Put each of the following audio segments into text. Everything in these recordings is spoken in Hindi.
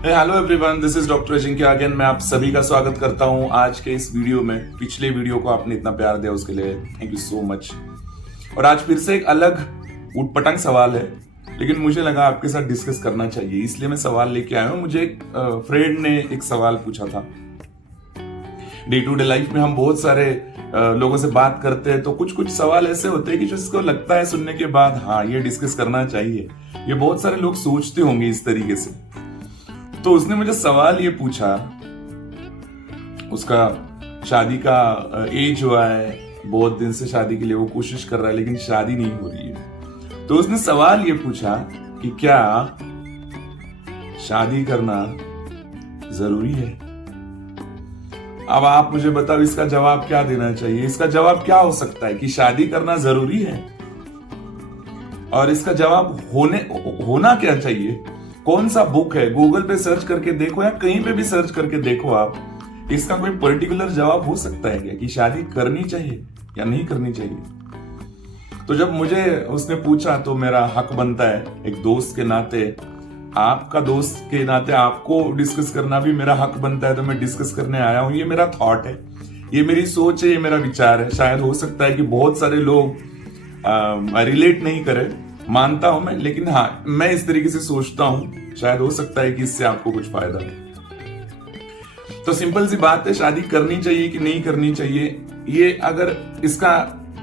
Hello everyone, this is doctor Ajinkya again. मैं आप सभी का स्वागत करता हूं आज के इस वीडियो में। पिछले वीडियो को आपने इतना प्यार दिया उसके लिए थैंक यू सो मच। और आज फिर से एक अलग उटपटांग सवाल है, लेकिन मुझे लगा आपके साथ डिस्कस करना चाहिए, इसलिए मैं सवाल लेके आया हूं। मुझे एक फ्रेंड ने एक सवाल पूछा था। डे टू डे लाइफ में हम बहुत सारे लोगों से बात करते हैं, तो कुछ कुछ सवाल ऐसे होते हैं कि जिसको लगता है सुनने के बाद हाँ ये डिस्कस करना चाहिए। ये बहुत सारे लोग सोचते होंगे इस तरीके से। तो उसने मुझे सवाल ये पूछा, उसका शादी का एज हुआ है, बहुत दिन से शादी के लिए वो कोशिश कर रहा है, लेकिन शादी नहीं हो रही है। तो उसने सवाल ये पूछा कि क्या शादी करना जरूरी है। अब आप मुझे बताओ इसका जवाब क्या देना चाहिए। इसका जवाब क्या हो सकता है कि शादी करना जरूरी है, और इसका जवाब होना क्या चाहिए। कौन सा बुक है, गूगल पे सर्च करके देखो या कहीं पे भी सर्च करके देखो आप, इसका कोई पर्टिकुलर जवाब हो सकता है क्या कि शादी करनी चाहिए या नहीं करनी चाहिए। तो जब मुझे उसने पूछा तो मेरा हक बनता है एक दोस्त के नाते, आपका दोस्त के नाते आपको डिस्कस करना भी मेरा हक बनता है। तो मैं डिस्कस करने आया हूं। ये मेरा थॉट है, ये मेरी सोच है, ये मेरा विचार है। शायद हो सकता है कि बहुत सारे लोग रिलेट नहीं करें, मानता हूं मैं, लेकिन हाँ मैं इस तरीके से सोचता हूं। शायद हो सकता है कि इससे आपको कुछ फायदा हो। तो सिंपल सी बात है, शादी करनी चाहिए कि नहीं करनी चाहिए, ये अगर इसका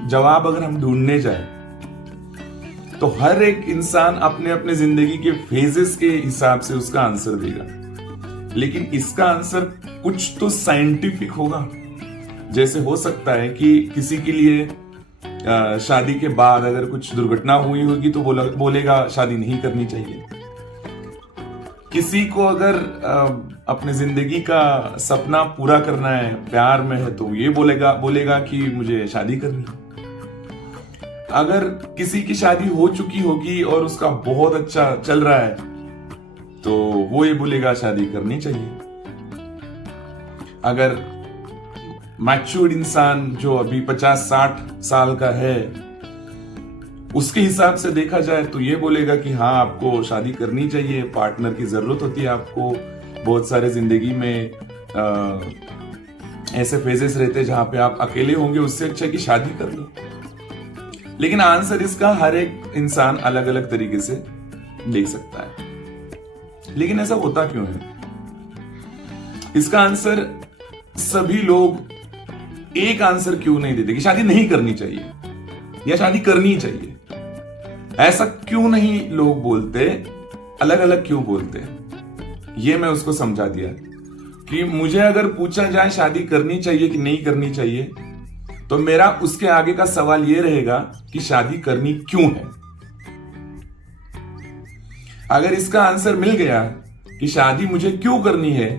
जवाब अगर हम ढूंढने जाए तो हर एक इंसान अपने अपने जिंदगी के फेजेस के हिसाब से उसका आंसर देगा। लेकिन इसका आंसर कुछ तो साइंटिफिक होगा। जैसे हो सकता है कि किसी के लिए शादी के बाद अगर कुछ दुर्घटना हुई होगी तो बोलेगा शादी नहीं करनी चाहिए। किसी को अगर अपने जिंदगी का सपना पूरा करना है, प्यार में है, तो ये बोलेगा कि मुझे शादी करनी है। अगर किसी की शादी हो चुकी होगी और उसका बहुत अच्छा चल रहा है तो वो ये बोलेगा शादी करनी चाहिए। अगर मैच्योर्ड इंसान जो अभी 50-60 साल का है, उसके हिसाब से देखा जाए तो ये बोलेगा कि हाँ आपको शादी करनी चाहिए, पार्टनर की जरूरत होती है आपको। बहुत सारे जिंदगी में ऐसे फेजेस रहते हैं जहां पे आप अकेले होंगे, उससे अच्छा कि शादी कर लो। लेकिन आंसर इसका हर एक इंसान अलग अलग तरीके से देख सकता है। लेकिन ऐसा होता क्यों है? इसका आंसर सभी लोग एक आंसर क्यों नहीं देते कि शादी नहीं करनी चाहिए या शादी करनी चाहिए। ऐसा क्यों नहीं लोग बोलते, अलग अलग क्यों बोलते। ये मैं उसको समझा दिया कि मुझे अगर पूछा जाए शादी करनी चाहिए कि नहीं करनी चाहिए, तो मेरा उसके आगे का सवाल ये रहेगा कि शादी करनी क्यों है। अगर इसका आंसर मिल गया कि शादी मुझे क्यों करनी है,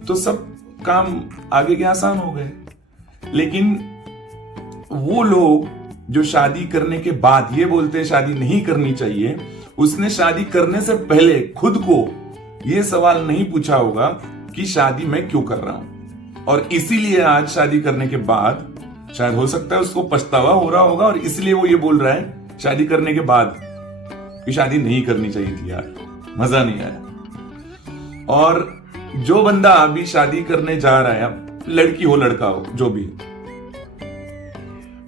तो सब काम आगे के आसान हो गए। लेकिन वो लोग जो शादी करने के बाद ये बोलते हैं शादी नहीं करनी चाहिए, उसने शादी करने से पहले खुद को ये सवाल नहीं पूछा होगा कि शादी मैं क्यों कर रहा हूं। और इसीलिए आज शादी करने के बाद शायद हो सकता है उसको पछतावा हो रहा होगा, और इसलिए वो ये बोल रहा है शादी करने के बाद कि शादी नहीं करनी चाहिए थी यार, मजा नहीं आया। और जो बंदा अभी शादी करने जा रहा है, लड़की हो लड़का हो जो भी,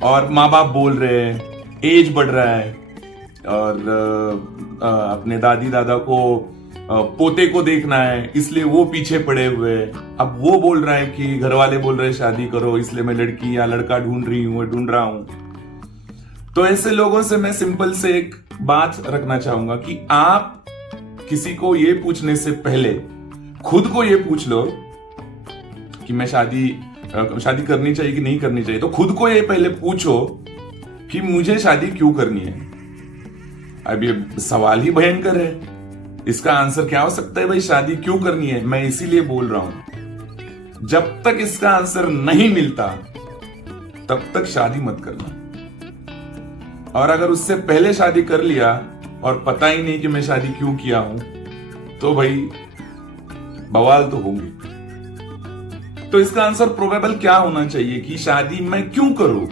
और माँ बाप बोल रहे हैं, एज बढ़ रहा है, और अपने दादी दादा को पोते को देखना है, इसलिए वो पीछे पड़े हुए। अब वो बोल रहा है कि घर वाले बोल रहे हैं शादी करो, इसलिए मैं लड़की या लड़का ढूंढ रहा हूं। तो ऐसे लोगों से मैं सिंपल से एक बात रखना चाहूंगा कि आप किसी को ये पूछने से पहले खुद को ये पूछ लो कि मैं शादी करनी चाहिए कि नहीं करनी चाहिए। तो खुद को ये पहले पूछो कि मुझे शादी क्यों करनी है। अब ये सवाल ही भयंकर है, इसका आंसर क्या हो सकता है? भाई शादी क्यों करनी है, मैं इसीलिए बोल रहा हूं। जब तक इसका आंसर नहीं मिलता तब तक शादी मत करना। और अगर उससे पहले शादी कर लिया और पता ही नहीं कि मैं शादी क्यों किया हूं, तो भाई बवाल तो होंगे। तो इसका आंसर प्रोबेबल क्या होना चाहिए कि शादी मैं क्यों करूं।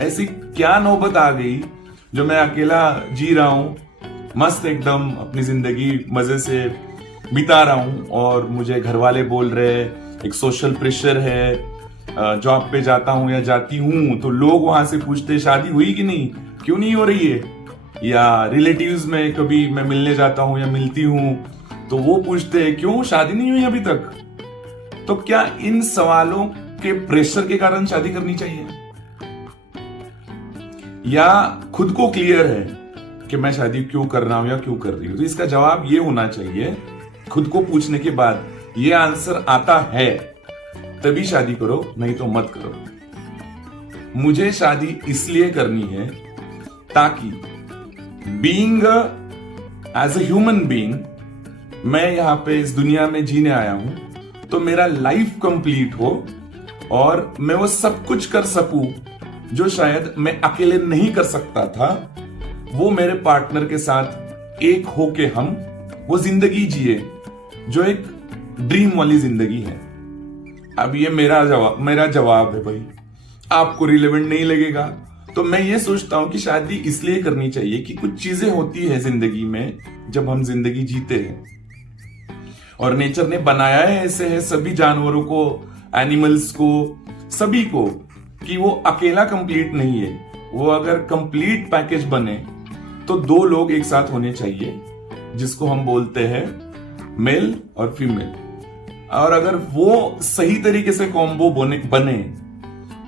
ऐसी क्या नौबत आ गई जो मैं अकेला जी रहा हूं, मस्त एकदम अपनी जिंदगी मजे से बिता रहा हूं और मुझे घर वाले बोल रहे हैं, एक सोशल प्रेशर है, जॉब पे जाता हूं या जाती हूं तो लोग वहां से पूछते शादी हुई कि नहीं, क्यों नहीं हो रही है, या रिलेटिव्स में कभी मैं मिलने जाता हूं या मिलती हूं तो वो पूछते हैं क्यों शादी नहीं हुई अभी तक। तो क्या इन सवालों के प्रेशर के कारण शादी करनी चाहिए, या खुद को क्लियर है कि मैं शादी क्यों कर रहा हूं या क्यों कर रही हूं? तो इसका जवाब ये होना चाहिए, खुद को पूछने के बाद ये आंसर आता है तभी शादी करो, नहीं तो मत करो। मुझे शादी इसलिए करनी है ताकि being as a human being मैं यहां पे इस दुनिया में जीने आया हूं तो मेरा लाइफ कंप्लीट हो और मैं वो सब कुछ कर सकूं जो शायद मैं अकेले नहीं कर सकता था, वो मेरे पार्टनर के साथ एक होके हम वो जिंदगी जिए जो एक ड्रीम वाली जिंदगी है। अब ये मेरा जवाब है भाई, आपको रिलेवेंट नहीं लगेगा। तो मैं ये सोचता हूं कि शादी इसलिए करनी चाहिए कि कुछ चीजें होती है जिंदगी में जब हम जिंदगी जीते हैं, और नेचर ने बनाया है ऐसे है सभी जानवरों को, एनिमल्स को, सभी को, कि वो अकेला कंप्लीट नहीं है। वो अगर कंप्लीट पैकेज बने तो दो लोग एक साथ होने चाहिए, जिसको हम बोलते हैं मेल और फीमेल। और अगर वो सही तरीके से कॉम्बो बने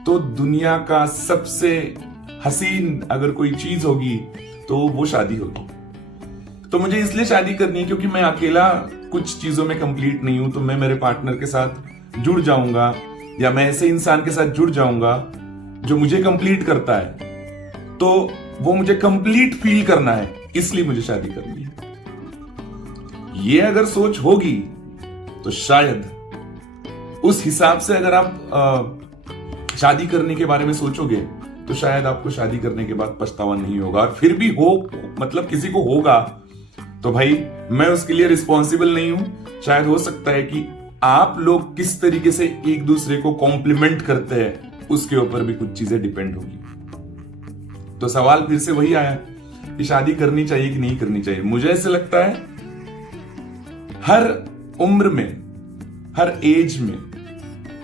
तो दुनिया का सबसे हसीन अगर कोई चीज होगी तो वो शादी होगी। तो मुझे इसलिए शादी करनी है क्योंकि मैं अकेला कुछ चीजों में कंप्लीट नहीं हूं, तो मैं मेरे पार्टनर के साथ जुड़ जाऊंगा, या मैं ऐसे इंसान के साथ जुड़ जाऊंगा जो मुझे कंप्लीट करता है। तो वो मुझे कंप्लीट फील करना है, इसलिए मुझे शादी करनी है। ये अगर सोच होगी तो शायद उस हिसाब से अगर आप शादी करने के बारे में सोचोगे तो शायद आपको शादी करने के बाद पछतावा नहीं होगा। और फिर भी हो, मतलब किसी को होगा तो भाई मैं उसके लिए रिस्पॉन्सिबल नहीं हूं। शायद हो सकता है कि आप लोग किस तरीके से एक दूसरे को कॉम्प्लीमेंट करते हैं उसके ऊपर भी कुछ चीजें डिपेंड होगी। तो सवाल फिर से वही आया कि शादी करनी चाहिए कि नहीं करनी चाहिए। मुझे ऐसे लगता है हर उम्र में, हर एज में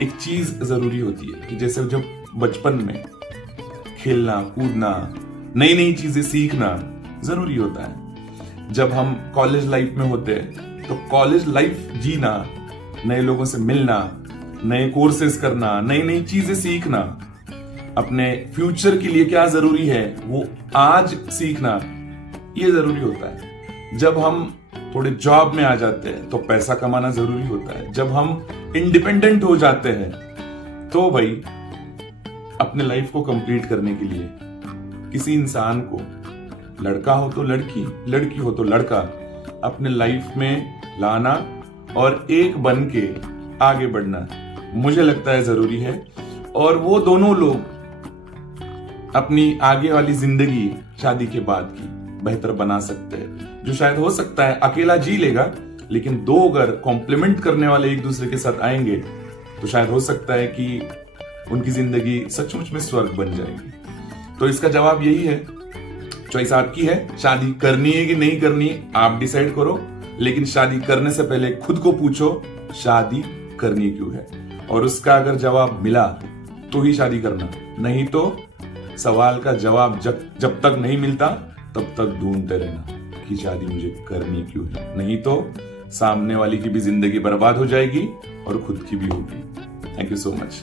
एक चीज जरूरी होती है कि जैसे जब बचपन में खेलना कूदना, नई नई चीजें सीखना जरूरी होता है। जब हम कॉलेज लाइफ में होते हैं तो कॉलेज लाइफ जीना, नए लोगों से मिलना, नए कोर्सेज करना, नई नई चीजें सीखना, अपने फ्यूचर के लिए क्या जरूरी है वो आज सीखना, ये जरूरी होता है। जब हम थोड़े जॉब में आ जाते हैं तो पैसा कमाना जरूरी होता है। जब हम इंडिपेंडेंट हो जाते हैं तो भाई अपने लाइफ को कंप्लीट करने के लिए किसी इंसान को, लड़का हो तो लड़की, लड़की हो तो लड़का, अपने लाइफ में लाना और एक बन के आगे बढ़ना मुझे लगता है जरूरी है। और वो दोनों लोग अपनी आगे वाली जिंदगी शादी के बाद की बेहतर बना सकते हैं, जो शायद हो सकता है अकेला जी लेगा, लेकिन दो अगर कॉम्प्लीमेंट करने वाले एक दूसरे के साथ आएंगे तो शायद हो सकता है कि उनकी जिंदगी सचमुच में स्वर्ग बन जाएगी। तो इसका जवाब यही है, चॉइस आपकी है, शादी करनी है कि नहीं करनी आप डिसाइड करो, लेकिन शादी करने से पहले खुद को पूछो शादी करनी क्यों है, और उसका अगर जवाब मिला तो ही शादी करना, नहीं तो सवाल का जवाब जब तक नहीं मिलता तब तक ढूंढते रहना कि शादी मुझे करनी क्यों है, नहीं तो सामने वाली की भी जिंदगी बर्बाद हो जाएगी और खुद की भी होगी। Thank you so much.